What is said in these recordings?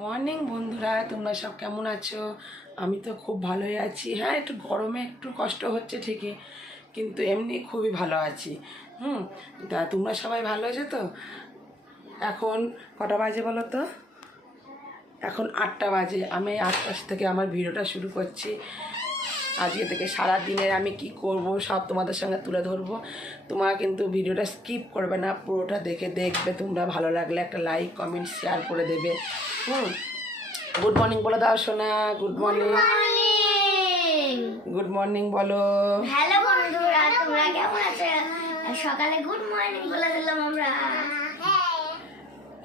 Morning বন্ধুরা, তোমরা সব কেমন আছো? আমি তো খুব ভালোই আছি। হ্যাঁ, একটু গরমে একটু কষ্ট হচ্ছে ঠিকই, কিন্তু এমনি খুবই ভালো আছি। তা তোমরা সবাই ভালো আছো তো? এখন কটা বাজে বলো তো? এখন 8টা বাজে। আমি 8টা থেকে আমার ভিডিওটা শুরু করছি। আজকে থেকে সারা দিনের আমি কি করব সব তোমাদের সঙ্গে তুলে ধরবো। তোমরা কিন্তু ভিডিওটা স্কিপ করবে না, পুরোটা দেখবে। তোমরা ভালো লাগলে একটা লাইক কমেন্ট শেয়ার করে দেবে। গুড মর্নিং বলে দাও সোনা। Good morning. গুড মর্নিং বলো। হ্যালো বন্ধুরা, তোমরা কেমন আছো? সকালে গুড মর্নিং বলে দিলাম আমরা।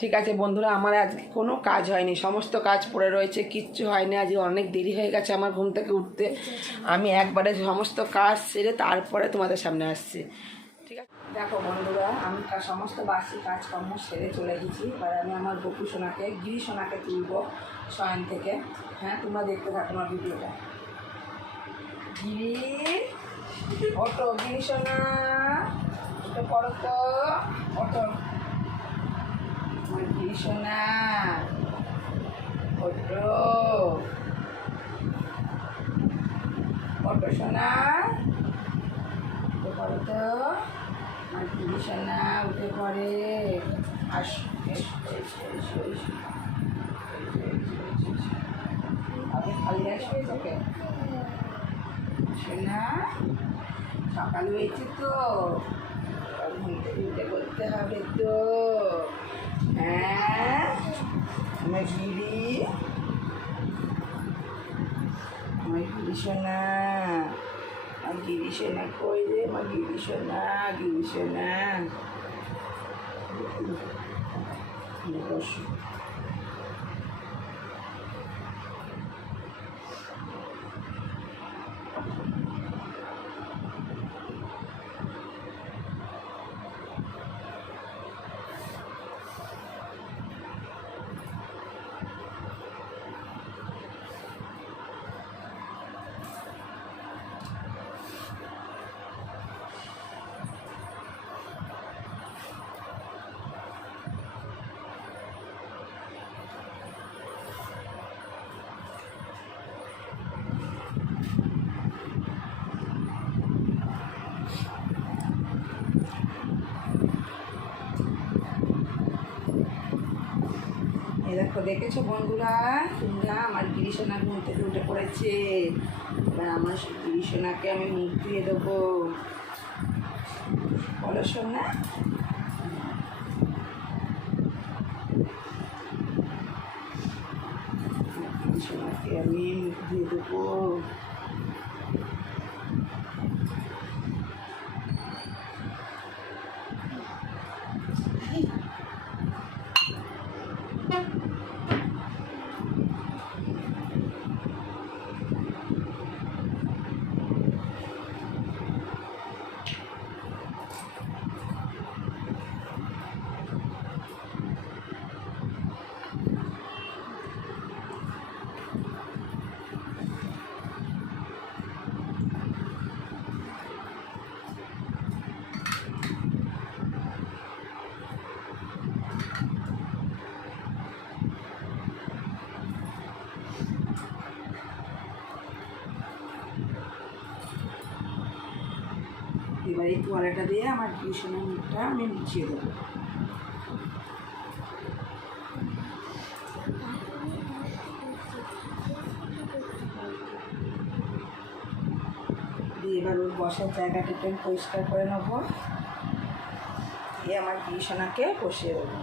ঠিক আছে বন্ধুরা, আমার আজকে কোনো কাজ হয়নি, সমস্ত কাজ পড়ে রয়েছে, কিচ্ছু হয়নি। আজকে অনেক দেরি হয়ে গেছে আমার ঘুম থেকে উঠতে। আমি একবারে সমস্ত কাজ সেরে তারপরে তোমাদের সামনে আসছি। ঠিক আছে, দেখো বন্ধুরা, আমি সমস্ত বাসি কাজকর্ম সেরে চলে গেছি। এবার আমি আমার গপু সোনাকে, গিরি সোনাকে তুলবো শয়ন থেকে। হ্যাঁ, তোমরা দেখতে থাকো আমার ভিডিওটা। গিরি, অটো গিরি সোনা, ওটা পড়ো তো, অটো গিরি সোনা, অটো অটো সোনা, উঠে পড়ো তো। আর গিরি সোনা উঠে পড়ে। আস, আমি খালি আসবে তোকে সোনা। সকাল হয়েছে তো, ঘুম থেকে উঠে করতে হবে তো। হ্যাঁ, আমার গিরি, আমার গিরি সোনা, আমার গিরি সোনা কই রে? আমার গিরি সোনা, গিরি সোনা বসো। এই দেখো, দেখেছো বন্ধুরা তোমরা, আমার গিরি সোনা ঘুম থেকে উঠে পড়েছে। এবার আমার গিরি সোনাকে আমি মুখ দিয়ে দেবো। বলো সোনা। গিরি সোনাকে আমি মুখ দিয়ে দেবো। এবার এই তোয়ালাটা দিয়ে আমার গিরি সোনার মুখটা আমি মুছিয়ে দেবো। দিয়ে এবার ওর বসার জায়গাটাকে আমি পরিষ্কার করে নেবো। দিয়ে আমার গিরি সোনাকে বসিয়ে দেবো।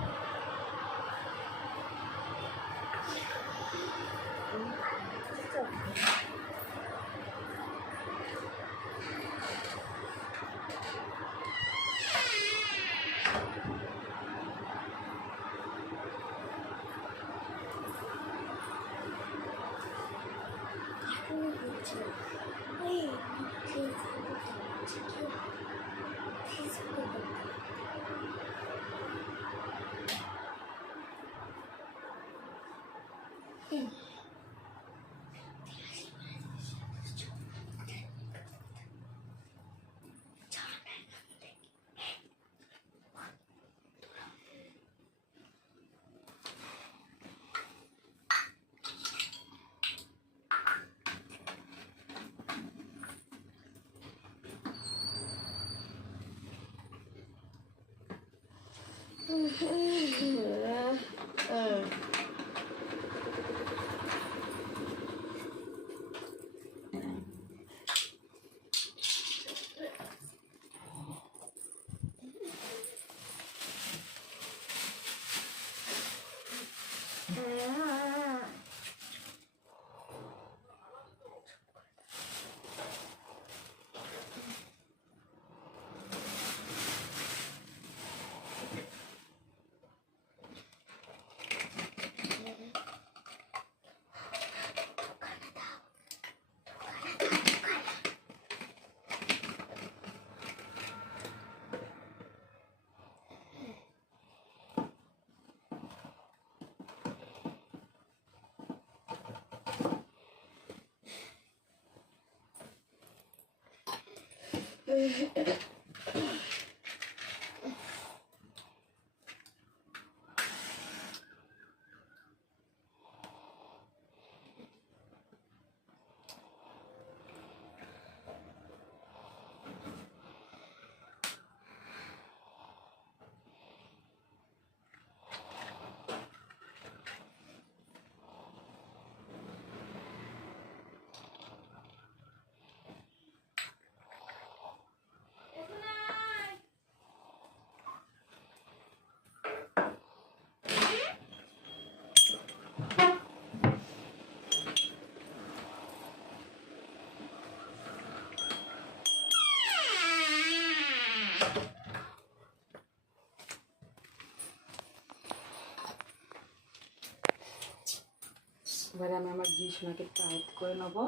এবারে আমি আমার ঘি সোনাকে টাইট করে নেবো।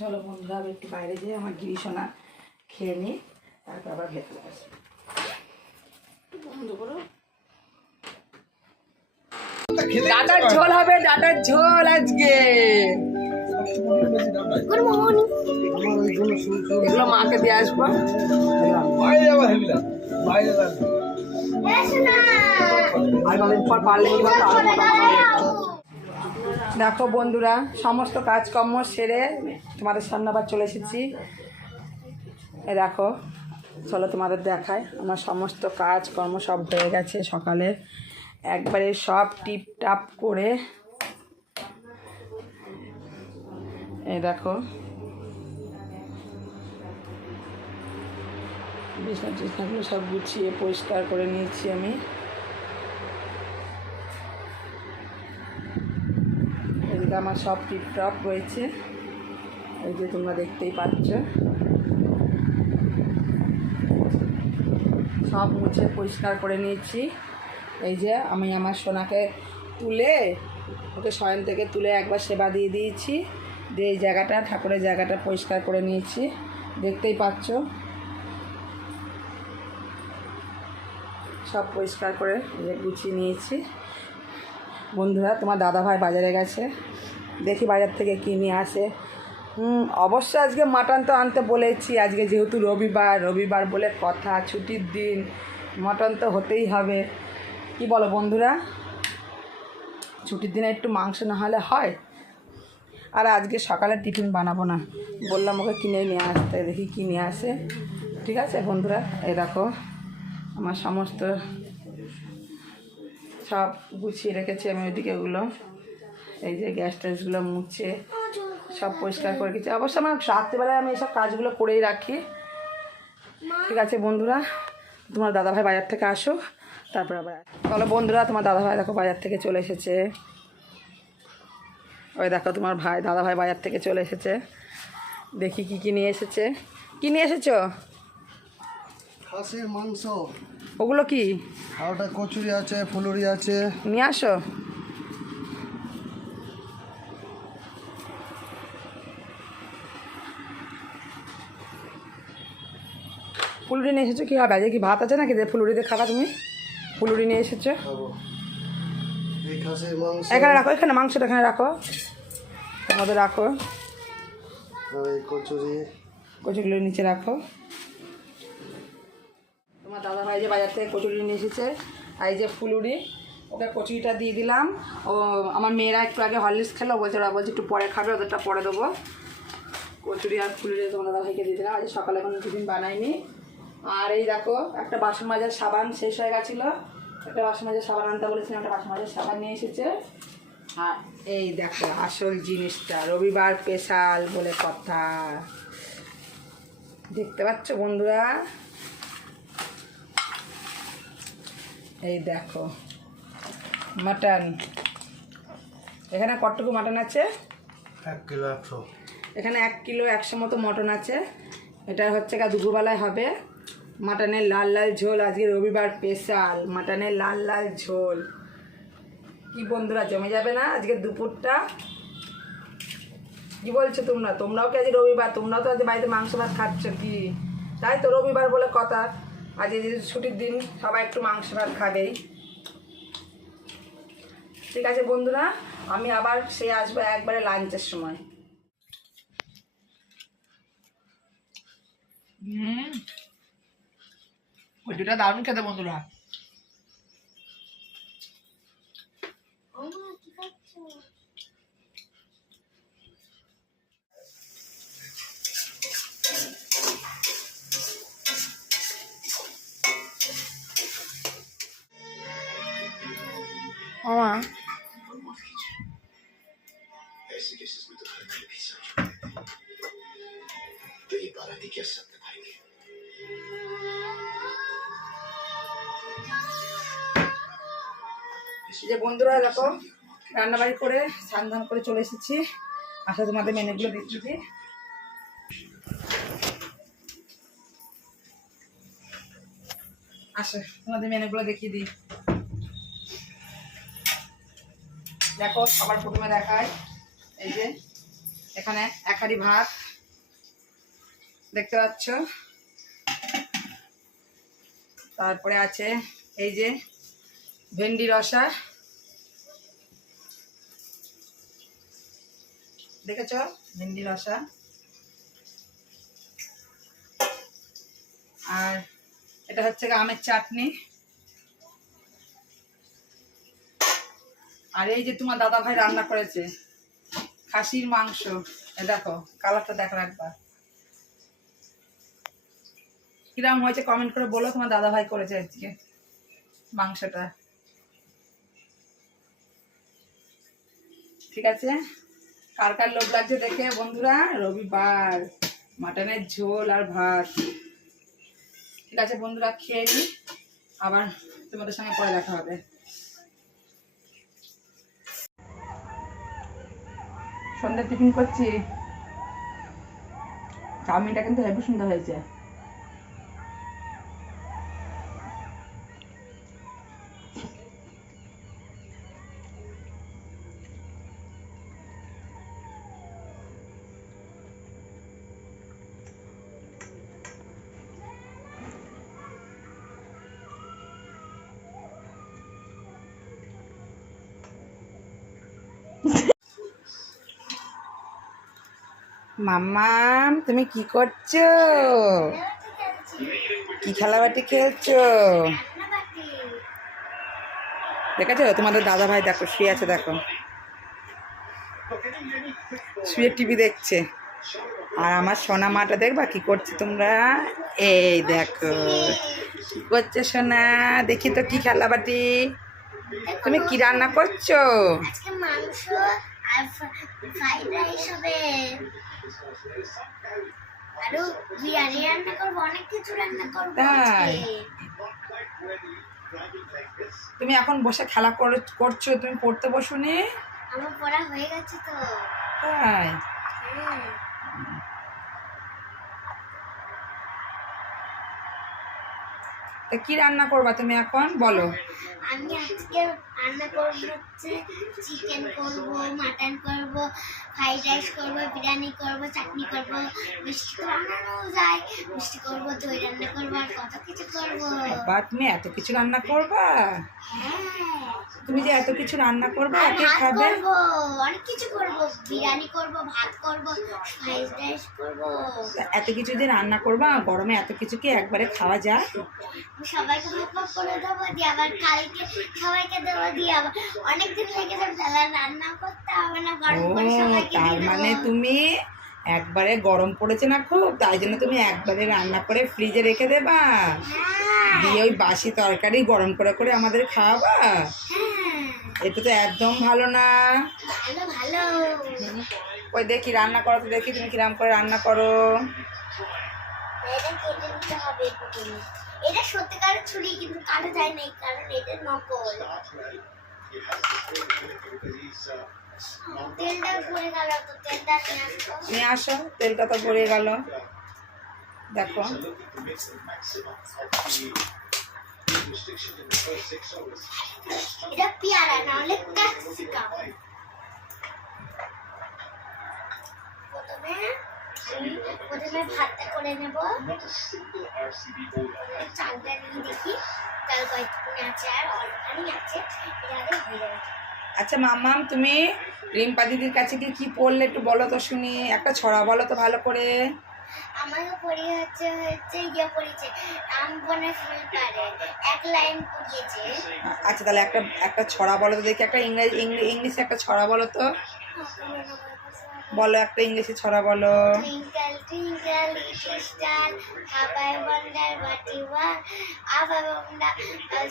চলো বন্ধুরা, আমি একটু বাইরে যেয়ে আমার গিরি সোনা খেয়ে নিই, তারপর আবার ভেতরে আসি। বন্ধ করো। ডাটার ঝোল হবে, ডাটার ঝোল আজকে। এগুলো মাকে দিয়ে আসবো। দেখো বন্ধুরা, সমস্ত কাজকর্ম সেরে তোমাদের সামনে আবার চলে এসেছি। দেখো, চলো তোমাদের দেখায়। আমার সমস্ত কাজকর্ম সব হয়ে গেছে সকালে, একবারে সব টিপটাপ করে। এই দেখো, বিছনা টিছনাগুলো সব গুছিয়ে পরিষ্কার করে নিয়েছি আমি। এদিকে আমার সব টিপটপ রয়েছে, এই যে তোমরা দেখতেই পাচ্ছ। সব মুছে পরিষ্কার করে নিয়েছি। এই যে আমি আমার সোনাকে তুলে, ওকে শয়ন থেকে তুলে একবার সেবা দিয়ে দিয়েছি, দিয়ে এই জায়গাটা, ঠাকুরের জায়গাটা পরিষ্কার করে নিয়েছি, দেখতেই পাচ্ছ। সব পরিষ্কার করে গুছিয়ে নিয়েছি। বন্ধুরা, তোমার দাদাভাই বাজারে গেছে, দেখি বাজার থেকে কী নিয়ে আসে। অবশ্য আজকে মাটন তো আনতে বলেছি, আজকে যেহেতু রবিবার বলে কথা, ছুটির দিন, মাটন তো হতেই হবে। কি বলো বন্ধুরা, ছুটির দিনে একটু মাংস না হলে হয়? আর আজকে সকালে টিফিন বানাবো না, বললাম ওকে কিনে নিয়ে আসতে, দেখি কী নিয়ে আসে। ঠিক আছে বন্ধুরা, এই দেখো আমার সমস্ত সব গুছিয়ে রেখেছি আমি ওইদিকে। ওগুলো এই যে গ্যাস ট্যাসগুলো মুছে সব পরিষ্কার করে রেখেছি। অবশ্য আমার রাত্রিবেলায় আমি এসব কাজগুলো করেই রাখি। ঠিক আছে বন্ধুরা, তোমার দাদাভাই বাজার থেকে আসুক, তারপর আবার চলো বন্ধুরা, তোমার দাদাভাই দেখো বাজার থেকে চলে এসেছে। ওই দেখো তোমার দাদাভাই বাজার থেকে চলে এসেছে। দেখি কি কি নিয়ে এসেছে। কি নিয়ে এসেছো? খাসির মাংস। ওগুলো কি? আর ওটা কচুরি আছে, ফুলুরি আছে। নিয়ে আসো। ফুলুরি নিয়ে এসেছো কী হবে? আজকে কি ভাত আছে নাকি যে ফুলুরিতে খাবা তুমি? ফুলুরি নিয়ে এসেছো, খাবো। এই খাসির মাংস এখানে রাখো, এখানে মাংসটা এখানে রাখো, তোমাদের রাখো, আর এই কচুরি। কচুরিগুলো নিচে রাখো। তোমার দাদা ভাই যে বাজার থেকে কচুরি নিয়ে এসেছে, আর এই যে ফুলুরি, ওকে কচুরিটা দিয়ে দিলাম। ও আমার মেয়েরা একটু আগে হরলিক্স খেলো, বলছে ওরা বলছে একটু পরে খাবে, ওদেরটা পরে দেবো। কচুরি আর ফুলুরি তোমার দাদা ভাইকে দিয়ে দিলাম। আজ সকালে কোনো টিফিন বানাইনি। আর এই দেখো একটা বাসন মাজার সাবান শেষ হয়ে গেছিলো, একটা বাসন মাজার সাবান আনতে বলেছিলাম, একটা বাসন মাজার সাবান নিয়ে এসেছে। আর এই দেখো আসল জিনিসটা, রবিবার স্পেশাল বলে কথা, দেখতে পাচ্ছ বন্ধুরা? এই দেখো মাটন, এখানে কতটুকু মাটন আছে? 1 কিলো 100। এখানে 1 কিলো 100 মতো মটন আছে। এটা হচ্ছে দুপুরবেলায় হবে মাটনের লাল লাল ঝোল। আজকে রবিবার স্পেশাল মাটনের লাল লাল ঝোল। কি বন্ধুরা জমে যাবে না আজকে দুপুরটা? কি বলছো তোমরা? তোমরাও কি আজ রবিবার? তোমরাও তো আজ বাড়িতে মাংস ভাত খাচ্ছ কি? তাই তো, রবিবার বলে কথা। আজকে যদি ছুটির দিন, সবাই একটু মাংস ভাত খাবেই। ঠিক আছে বন্ধুরা, আমি আবার সে আসবো একবারে লাঞ্চের সময়। কচুরিটা দারুণ খেতে বন্ধুরা। কি করছো? মামা ऐसे केसेस में तो घर में भी समझ तो ये 12 नहीं कह सकते भाई ने। যে বন্ধুরা দেখো রান্নাবাড়ি করে স্নান করে চলে এসেছি। আসলে তোমাদের মেনুগুলো দেখিয়ে দিই। আসো তোমাদের মেনুগুলো দেখিয়ে দিই। দেখো সবার প্রথমে দেখায়, এই যে এখানে 1 হাঁড়ি ভাত দেখতে পাচ্ছ। তারপরে আছে এই যে ভেন্ডি রসা, দেখেছ ভেন্ডি রসা। আর এটা হচ্ছে আমের চাটনি। আর এই যে তোমার দাদা ভাই রান্না করেছে খাসির মাংস। দেখো কালারটা দেখো একবার, কিরকম হয়েছে কমেন্ট করে বলো। তোমার দাদা ভাই করেছে আজকে মাংসটা, ঠিক আছে? কার কার লোভ লাগছে দেখে বন্ধুরা? রবিবার মাটনের ঝোল আর ভাত। ঠিক আছে বন্ধুরা, খেয়ে নিই, আবার তোমাদের সঙ্গে পরে দেখা হবে। সন্ধ্যা টিফিন করছি, চাউমিনটা কিন্তু হেবি সুন্দর হয়েছে। মাম্মাম তুমি কি করছো? কি খেলাবাটি খেলছো? দেখেছো তোমাদের দাদা ভাই? দেখো শুয়ে আছে, দেখো শুয়ে টিভি দেখছে। আর আমার সোনা মাটা দেখবা কি করছে তোমরা? এই দেখো কি করছে সোনা, দেখি তো কি খেলাবাটি। তুমি কি রান্না করছো? আজকে মাংস আর ফ্রাইড রাইস হবে, আরো বিরিয়ানি রান্না করবো, অনেক কিছু রান্না করবো তাই? আজকে। তুমি এখন বসে খেলা করছো, তুমি পড়তে বসোনি? আমার পড়া হয়ে গেছে তো। তাই? হ্যাঁ। তা কি রান্না করবা তুমি এখন বলো? আমি আজকে রান্না করবো হচ্ছে চিকেন করবো, মাটন করবো, ফ্রাইড রাইস করবো, বিরিয়ানি করবো, চাটনি করবো, মিষ্টি তো বানানো যায়, মিষ্টি করবো, দই রান্না করবো, আর কত কিছু করবো। বা তুমি এত কিছু রান্না করবা? হ্যাঁ, তুমি যে এত কিছু রান্না করবা, আর কে ভাত খাবে? করবো, অনেক কিছু করবো, বিরিয়ানি করবো, ভাত করবো, ফ্রাইড রাইস করবো। এত কিছু যে রান্না করবা, গরমে এত কিছু কি একবারে খাওয়া যায়? সবাইকে ভাগ ভাগ করে দেবো, দিয়ে আবার কালকে সবাইকে দেবো, দিয়ে আবার অনেকদিন লেগে যাবে, তাহলে রান্না করতে হবে না, ও, গরম করে সবাইকে তার দিয়ে মানে দেবো। তুমি একবারে গরম পড়েছে না খুব, তাই জন্য তুমি একবারে রান্না করে ফ্রিজে রেখে দেবা, হ্যাঁ, দিয়ে ওই বাসি তরকারি গরম করে করে আমাদের খাওয়াবা? হ্যাঁ, এটা তো একদম ভালো না। ভালো ভালো। ওই দেখি রান্না করো তো, দেখি তুমি কিরাম করে রান্না করো। এটা কেটে নিতে হবে প্রথমে। এটা সত্যিকারের ছুরি, কিন্তু কাটা যায় না, কারণ এটা নকল। তেলটা পড়ে গেল, তো তেলটা নিয়ে আসতো। নিয়ে আসো, তেলটা তো ভরে গেল, দেখো। এটা পেয়ারা, না হলে ক্যাপসিকাম। প্রথমে ভাতটা করে নেব, চালটা নিয়ে দেখি চাল কয়েকটুকুনি আছে, আর অল্পখানি আছে, এটা হয়ে যাবে। আচ্ছা মাম্মাম, তুমি রিম্পা দিদির কাছে কি কি পড়লে একটু বলো তো শুনি, একটা ছড়া বলো তো ভালো করে। আমাকে পড়ি হচ্ছে ইয়ে পড়েছে, আম বনে ফুল পারে, এক লাইন পড়িয়েছে। আচ্ছা তাহলে একটা একটা ছড়া বলো তো দেখি, একটা ইংলিশে একটা ছড়া বলো তো, বলো একটা ইংলিশে ছড়া বলো। Twinkle, twinkle, little star, how I wonder what you are. How I wonder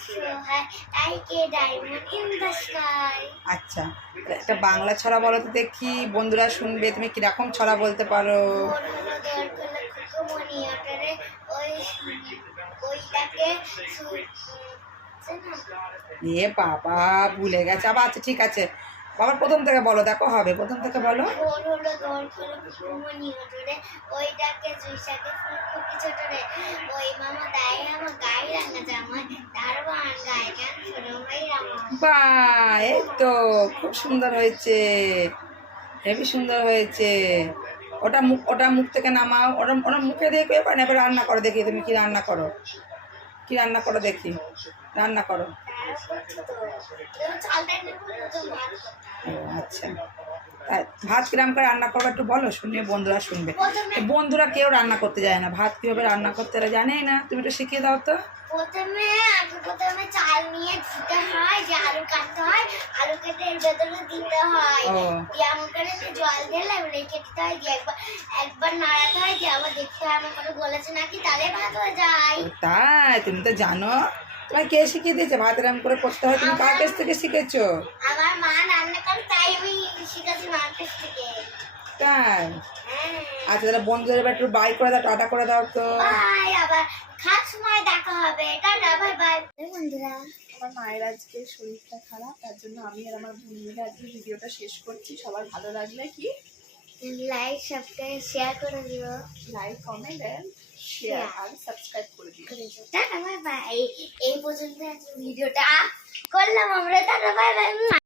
so high, like a diamond in the sky. আচ্ছা, একটা বাংলা ছড়া বলো তো দেখি, বন্ধুরা শুনবে তুমি কিরকম ছড়া বলতে পারো। ওর হলো দর করলো খুকুমনি অটারে, ওইটাকে এ বাবা, ভুলে গেছে আবার। আচ্ছা ঠিক আছে, বাবা প্রথম থেকে বলো, দেখো হবে, প্রথম থেকে বলো। ওর হলো দর করলো খুকুমনি অটারে, ওইটাকে জুইসাকে ফুলকুকি ছোটরে, ওই মামা দায় আমার গায়ে রাঙা জামাই, তার বান গায়ে গান ছোট ভাই রামা। বাহ, এই তো খুব সুন্দর হয়েছে, হেবি সুন্দর হয়েছে। ওটা মুখ থেকে নামাও, ওটা মুখে দিয়ে কেউ পারে না, এবার রান্না করো দেখি, তুমি কি রান্না করো, কি রান্না করো দেখি, রান্না করো। ও আচ্ছা, ভাত কিরাম করে রান্না করবো একটু বলো, শুনে বন্ধুরা শুনবে। এই বন্ধুরা কেউ রান্না করতে যায় না, ভাত কিভাবে রান্না করতে এরা জানেই না, তুমি একটু শিখিয়ে দাও তো। প্রথমে চাল নিয়ে দিতে হয়, যে আলু কাটতে হয়, আলু কেটে এর ভেতরে দিতে হয়, ও দিয়ে আমার করে জল ঢেলে রেখে দিতে হয়, দিয়ে একবার নাড়াতে হয়, দিয়ে আবার দেখতে হয় আমার করে গলেছে নাকি, তাহলে ভাত হয়ে যায়। ও তাই, তুমি তো জানো। তোমায় কে শিখিয়ে দিয়েছে ভাত রাম করে করতে হয়? তুমি কার কাছ থেকে শিখেছো? আমার মা রান্না করে, তাই আমি শিখেছি মার কাছ থেকে। তাই? হ্যাঁ, আচ্ছা তাহলে বন্ধুদের এবার একটু বাই করে দাও, টাটা করে দাও তো। বাই, আবার খাওয়ার সময় দেখা হবে, টাটা, বাই বাই বন্ধুরা। আমার মায়ের আজকে শরীরটা খারাপ, তার জন্য আমি আর আমার বন্ধুরা আজকে ভিডিওটা শেষ করছি। সবার ভালো লাগলে কি লাইক, সাবস্ক্রাইব, শেয়ার করে দিও, লাইক, কমেন্ট এন্ড শেয়ার আর সাবস্ক্রাইব করে দিও। Tata, bye bye. এই পর্যন্ত ভিডিওটা করলাম আমরা, টাটা, বাই বাই।